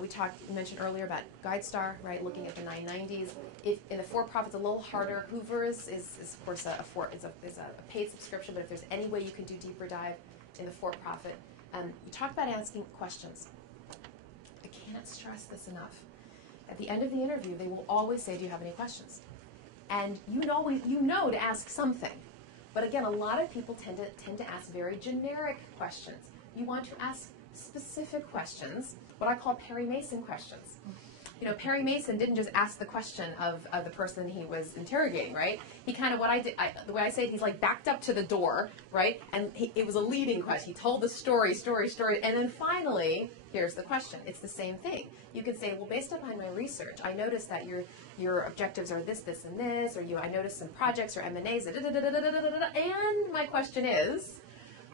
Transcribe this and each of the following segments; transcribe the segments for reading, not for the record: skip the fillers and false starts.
We mentioned earlier about Guidestar, right? Looking at the 990s. If in the for-profit's a little harder. Hoover's is of course a paid subscription, but if there's any way you can do deeper dive in the for-profit, you talk about asking questions. I can't stress this enough. At the end of the interview, they will always say, "Do you have any questions?" And you know to ask something. But again, a lot of people tend to ask very generic questions. You want to ask specific questions, what I call Perry Mason questions. You know, Perry Mason didn't just ask the question of the person he was interrogating, right? He kind of, the way I say it, he's like backed up to the door, right? And it was a leading question. He told the story, and then finally, here's the question. It's the same thing. You could say, well, based upon my research, I noticed that your objectives are this, this, and this, or I noticed some projects or M&As, and my question is,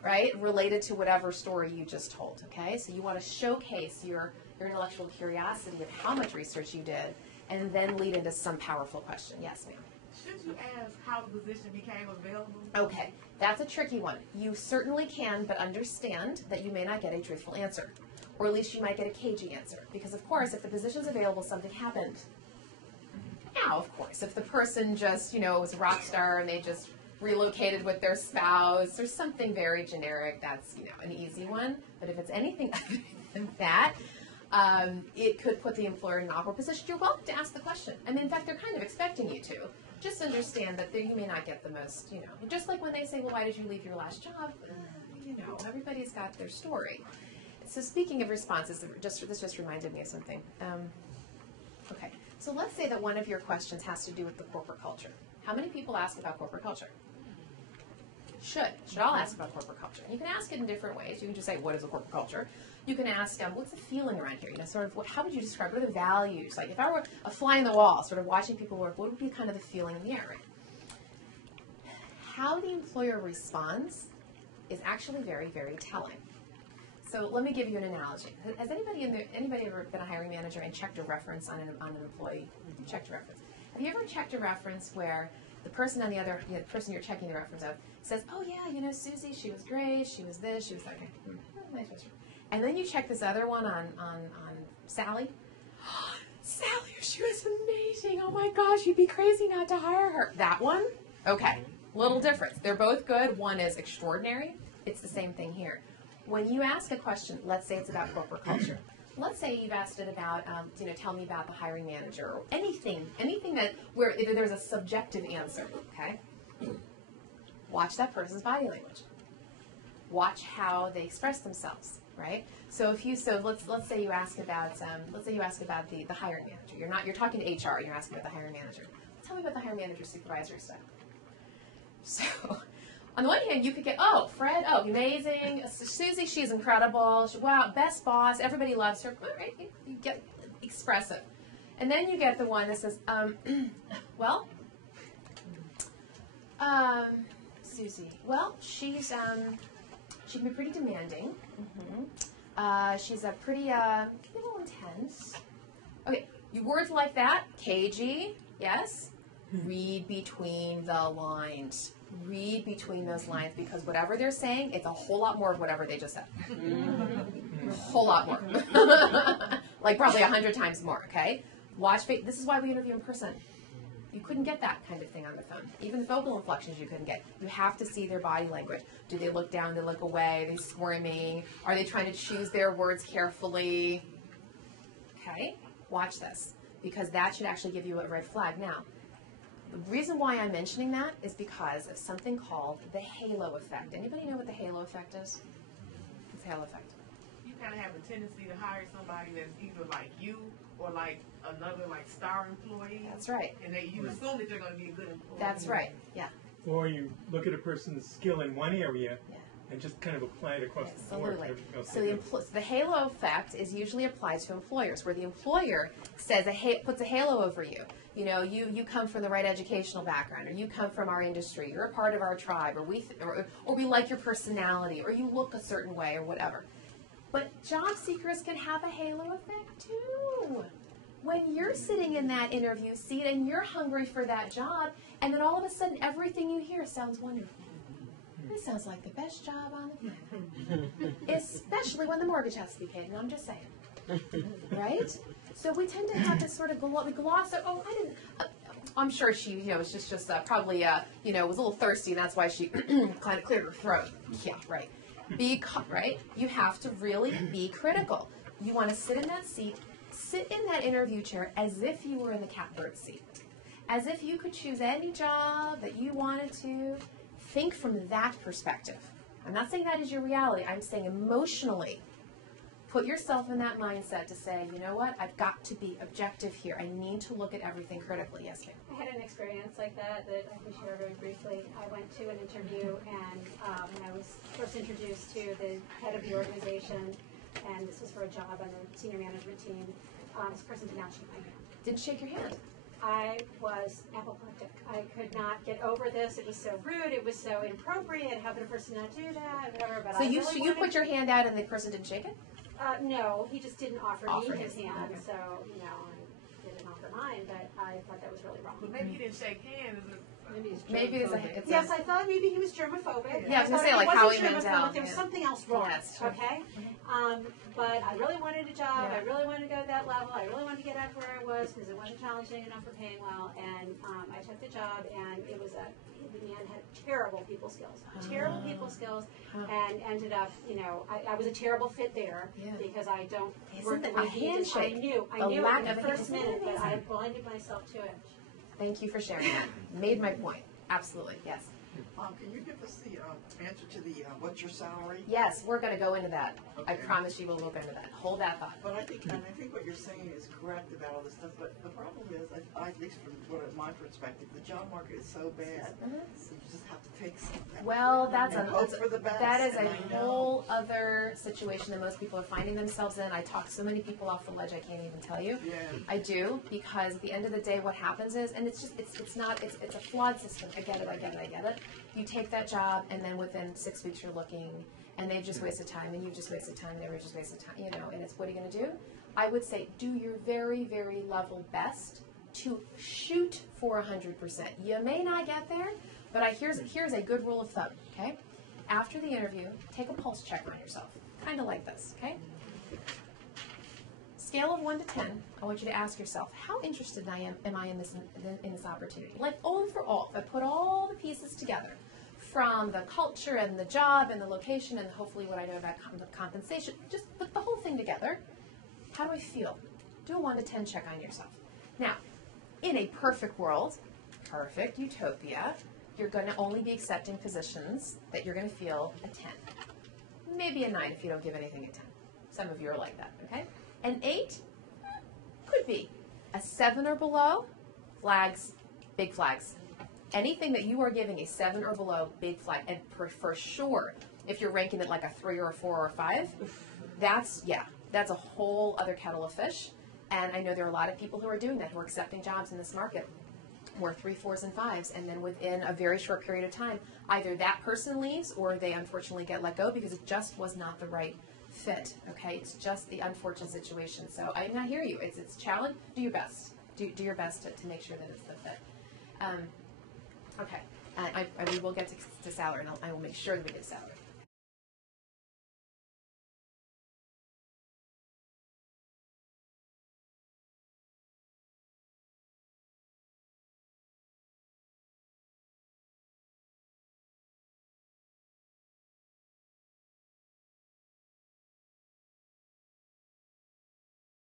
right, related to whatever story you just told, okay? So you want to showcase your intellectual curiosity of how much research you did, and then lead into some powerful question. Yes, ma'am? Should you ask how the position became available? Okay, that's a tricky one. You certainly can, but understand that you may not get a truthful answer, or at least you might get a cagey answer, because of course, if the position's available, something happened. Now, of course, if the person just, was a rock star and they just relocated with their spouse or something very generic, that's, an easy one. But if it's anything other than that, it could put the employer in an awkward position. You're welcome to ask the question. I mean, in fact, they're kind of expecting you to. Just understand that you may not get the most, just like when they say, well, why did you leave your last job? Everybody's got their story. So speaking of responses, this just reminded me of something. Okay, so let's say that one of your questions has to do with the corporate culture. How many people ask about corporate culture? Should all ask about corporate culture. And you can ask it in different ways. You can just say, what is a corporate culture? You can ask, what's the feeling around here? How would you describe, what are the values? Like, if I were a fly in the wall, sort of watching people work, what would be kind of the feeling in the air, right? How the employer responds is actually very, very telling. So let me give you an analogy. Has anybody ever been a hiring manager and checked a reference on an employee? Checked a reference. Have you ever checked a reference where the person on the other, the person you're checking the reference of, says, oh yeah, Susie, she was great, she was this, she was that. Okay. Nice question. And then you check this other one on Sally. Sally, she was amazing. Oh my gosh, you'd be crazy not to hire her. That one? Okay. Little difference. They're both good. One is extraordinary. It's the same thing here. When you ask a question, let's say it's about corporate culture. Let's say you've asked it about, tell me about the hiring manager, or anything that where there's a subjective answer, okay? Watch that person's body language. Watch how they express themselves, right? So let's say you ask about the hiring manager. You're talking to HR. You're asking about the hiring manager. Tell me about the hiring manager's supervisory style. So, on the one hand, you could get, oh, Fred, oh, amazing. Susie, she's incredible. Wow, best boss. Everybody loves her. All right, you get expressive. And then you get the one that says, Susie, well, she can be pretty demanding. Mm-hmm. She's a pretty, a little intense. Okay, words like that, cagey, yes. Read between the lines. Read between those lines, because whatever they're saying, it's a whole lot more of whatever they just said. A whole lot more. Like probably 100 times more, okay? Watch. This is why we interview in person. You couldn't get that kind of thing on the phone. Even vocal inflections you couldn't get. You have to see their body language. Do they look down? Do they look away? Are they squirming? Are they trying to choose their words carefully? Okay? Watch this, because that should actually give you a red flag. Now, the reason why I'm mentioning that is because of something called the halo effect. Anybody know what the halo effect is? What's the halo effect? You kind of have a tendency to hire somebody that's either like you or like another like star employee. That's right. And you assume that they're going to be a good employee. That's right, yeah. Or you look at a person's skill in one area and just kind of apply it across the board. So the halo effect is usually applied to employers, where the employer says puts a halo over you. You come from the right educational background, or you come from our industry, you're a part of our tribe, or we like your personality, or you look a certain way, or whatever. But job seekers can have a halo effect too. When you're sitting in that interview seat and you're hungry for that job, and then all of a sudden everything you hear sounds wonderful. This sounds like the best job on the planet. Especially when the mortgage has to be paid, and I'm just saying. right? So we tend to have this sort of gloss. Oh, I didn't. I'm sure she, was just probably, was a little thirsty, and that's why she kind of cleared her throat. Yeah, right. Right? You have to really be critical. You want to sit in that seat, sit in that interview chair as if you were in the catbird seat, as if you could choose any job that you wanted to. Think from that perspective. I'm not saying that is your reality. I'm saying emotionally. Put yourself in that mindset to say, you know what, I've got to be objective here. I need to look at everything critically. Yes, ma'am. I had an experience like that I can share very briefly. I went to an interview, and when I was first introduced to the head of the organization, and this was for a job on the senior management team, this person did not shake my hand. Didn't shake your hand? I was apoplectic. I could not get over this. It was so rude. It was so inappropriate. How could a person not do that? Whatever. But so you put your hand out and the person didn't shake it? No, he just didn't offer me his hand. Okay. So, I didn't offer mine, but I thought that was really wrong. But maybe he didn't shake hands. Maybe it's yes, I thought maybe he was germophobic. Yeah, I was going to say, like, how he went down. There was something else wrong, yes. okay? But I really wanted a job. I really wanted to go to that level. I really wanted to get out where I was because it wasn't challenging enough for paying well. And I took the job, and the man had terrible people skills. And ended up, I was a terrible fit there because I don't work the way he did. I knew it in the first minute, but I blinded myself to it. Thank you for sharing that. Made my point. Absolutely, yes. Can you give us the answer to the what's your salary? Yes, we're going to go into that. Okay. I promise you we'll look into that. Hold that thought. But I think what you're saying is correct about all this stuff. But the problem is, at least from my perspective, the job market is so bad. So you just have to take something. Well, that is a whole other situation that most people are finding themselves in. I talk so many people off the ledge, I can't even tell you. Yeah. I do, because at the end of the day, what happens is, and it's a flawed system. I get it. You take that job, and then within 6 weeks you're looking, and they've just wasted time, and you've just wasted time, and they've just wasted time, and it's, what are you going to do? I would say do your very, very level best to shoot for 100%. You may not get there, but here's a good rule of thumb, okay? After the interview, take a pulse check on yourself, kind of like this, okay? Scale of 1 to 10, I want you to ask yourself, how interested am I in this opportunity? Like, all for all, if I put all the pieces together, from the culture and the job and the location and hopefully what I know about the compensation, just put the whole thing together, how do I feel? Do a 1 to 10 check on yourself. Now, in a perfect world, perfect utopia, you're going to only be accepting positions that you're going to feel a 10. Maybe a 9 if you don't give anything a 10. Some of you are like that, okay? An 8 could be. A 7 or below, flags, big flags. Anything that you are giving a 7 or below, big flag. And for sure, if you're ranking it like a 3 or a 4 or a 5, that's a whole other kettle of fish. And I know there are a lot of people who are doing that, who are accepting jobs in this market, who are 3, 4s, and 5s, and then within a very short period of time, either that person leaves or they unfortunately get let go because it just was not the right fit. Okay, it's just the unfortunate situation. So I hear you. It's a challenge. Do your best. Do your best to make sure that it's the fit. Okay, we will get to salary, and I will make sure that we get salary.